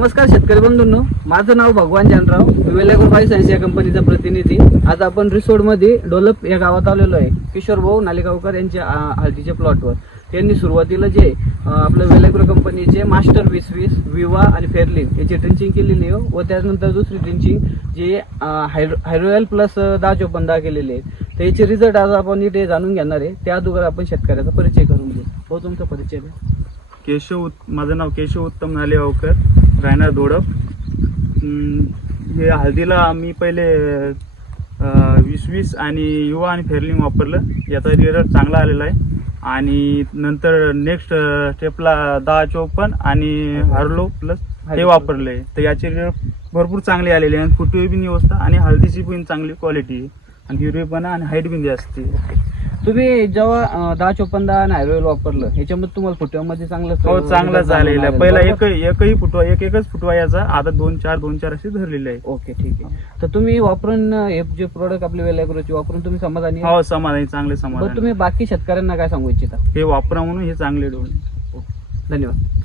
नमस्कार शेतकरी बंधूंनो, माझं नाव भगवान जानराव, वेलागोर बायो सायन्स या कंपनीचा प्रतिनिधी. आज आपण रिसोड मध्ये डोलप या गावात आलेलो आहे. किशोर भाऊ नालेगावकर यांच्या हळदीच्या प्लॉटवर. त्यांनी सुरुवातीला जे आपलं वेलागोर कंपनीचे मास्टर 2020 विवा आणि फेरलिन याची ड्रिंचिंग केलेली आहे व त्यानंतर दुसरी ड्रिंचिंग जे हायरोयल प्लस 10-14 केलेले आहे. तर याचे रिझल्ट आज आपण इथे जाणून घेणार आहे. त्या अगोदर आपण शेतकऱ्याचा परिचय करून घेऊ. भाऊ, तुमचा परिचय द्या. माझं नाव केशव उत्तम नालेगावकर, राहणार दोडप. हे हळदीला आम्ही पहिले 2020 आणि युवा आणि फेरलिंग वापरलं. याचा रिझल्ट चांगला आलेला आहे. आणि नंतर नेक्स्ट स्टेपला 10-54 आणि हार्लो प्लस हे वापरले. तर याचे रिझल्ट भरपूर चांगले आलेले आहे. फुटवे बिन व्यवस्था आणि हळदीची पण चांगली क्वालिटी आहे आणि हिरवेपणा आणि हाईट बिन जास्त आहे. तुम्ही जेव्हा 10-54 आणि हायरोयल वापरलं ह्याच्यामध्ये तुम्हाला फुटव्यामध्ये चांगलं चांगला झालेला आहे. पहिला एकही फुटवा एकच फुटवा याचा, आता 2-4 असे धरलेले आहे. ओके, ठीक आहे. तर तुम्ही वापरून हे जे प्रोडक्ट आपले वेलागोरचे वापरून तुम्ही समाधानी? हो, समाधानी, चांगले समाधानी. तुम्ही बाकी शेतकऱ्यांना काय सांगू इच्छिता? हे वापरा म्हणून हे चांगले डोळे. धन्यवाद.